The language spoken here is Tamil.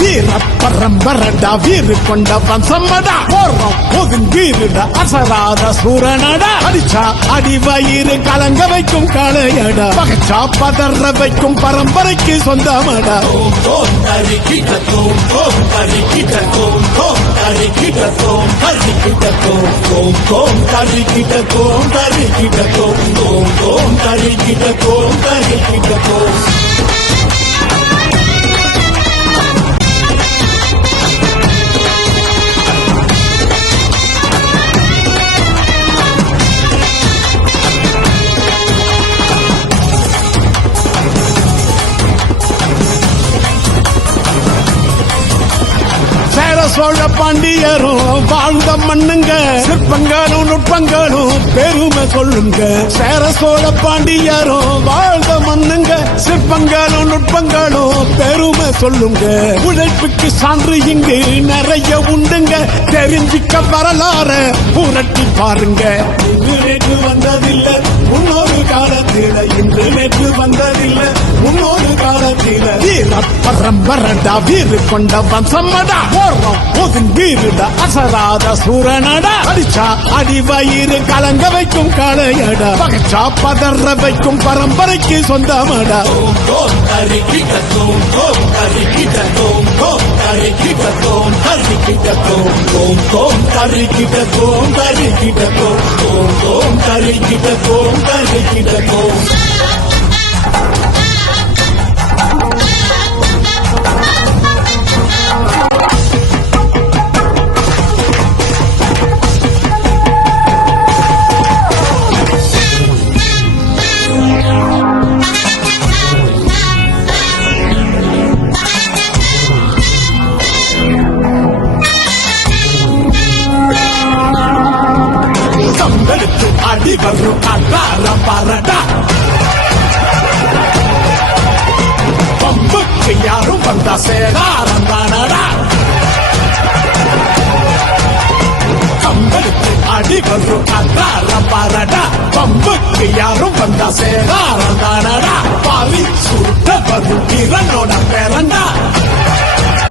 வீர பரம்பரடா வீறு கொண்ட வம்சமடா போறோம் ஒதுங்கீருடா அசராத சூரனடா அடிச்சா அடி வயிறு கலங்க வைக்கும் காளையடா பகச்சா பதற வைக்கும் பரம்பரைக்கு சொந்தமடா சோழ பாண்டியரும் வாழ்ந்த மண்ணுங்க சிற்பங்களும் நுட்பங்களும் பெருமை சொல்லுங்க சேர சோழ பாண்டியரும் வாழ்ந்த மண்ணுங்க சிற்பங்களும் நுட்பங்களும் பெருமை சொல்லுங்க உழைப்புக்கு சான்று இங்கு நிறைய உண்டுங்க தெரிஞ்சிக்க வரலாற புரட்டி பாருங்க இன்று நேற்று வந்ததில்லை முன்னொரு காலத்தில இன்று நேற்று வந்ததில்லை முன்னொரு காலத்தில வீர பரம்பரடா வீறு கொண்ட வம்சமடா போறோம் ஒதுங்கீருடா அசராத சூரனடா அடிச்சா அடி வயிறு கலங்க வைக்கும் காளையடா பகச்சா பதற வைக்கும் பரம்பரைக்கு சொந்தமடா